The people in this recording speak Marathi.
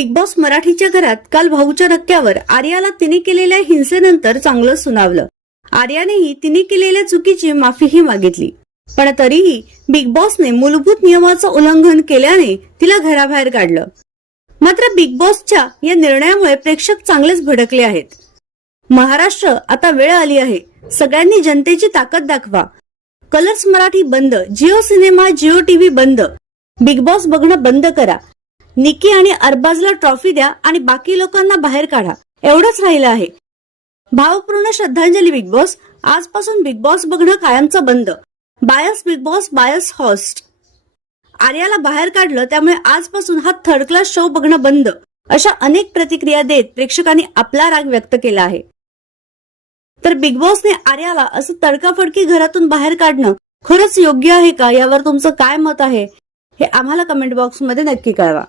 बिग बॉस मराठीच्या घरात काल भाऊच्या धक्क्यावर आर्याला तिने केलेल्या हिंसेनंतर चांगलं सुनावलं. आर्यानेही तिने केलेल्या चुकीची माफीही मागितली, पण तरीही बिग बॉसने मूलभूत नियमाचं उल्लंघन केल्याने तिला घराबाहेर काढलं. मात्र बिग बॉसच्या या निर्णयामुळे प्रेक्षक चांगलेच भडकले आहेत. महाराष्ट्र, आता वेळ आली आहे. सगळ्यांनी जनतेची ताकद दाखवा. कलर्स मराठी बंद, जिओ सिनेमा, जिओ टीव्ही बंद. बिग बॉस बघणं बंद करा. निकी आणि अरबाजला ट्रॉफी द्या आणि बाकी लोकांना बाहेर काढा, एवढंच राहिलं आहे. भावपूर्ण श्रद्धांजली बिग बॉस. आजपासून बिग बॉस बघणं कायमचं बंद. Bias Bigg Boss, bias host. आर्याला बाहेर काढलं, त्यामुळे आजपासून हा थर्ड क्लास शो बघणं बंद, अशा अनेक प्रतिक्रिया देत प्रेक्षकांनी आपला राग व्यक्त केला आहे. तर बिग बॉसने आर्याला असं तडकाफडकी घरातून बाहेर काढणं खरंच योग्य आहे का, यावर तुमचं काय मत आहे हे आम्हाला कमेंट बॉक्समध्ये नक्की कळवा.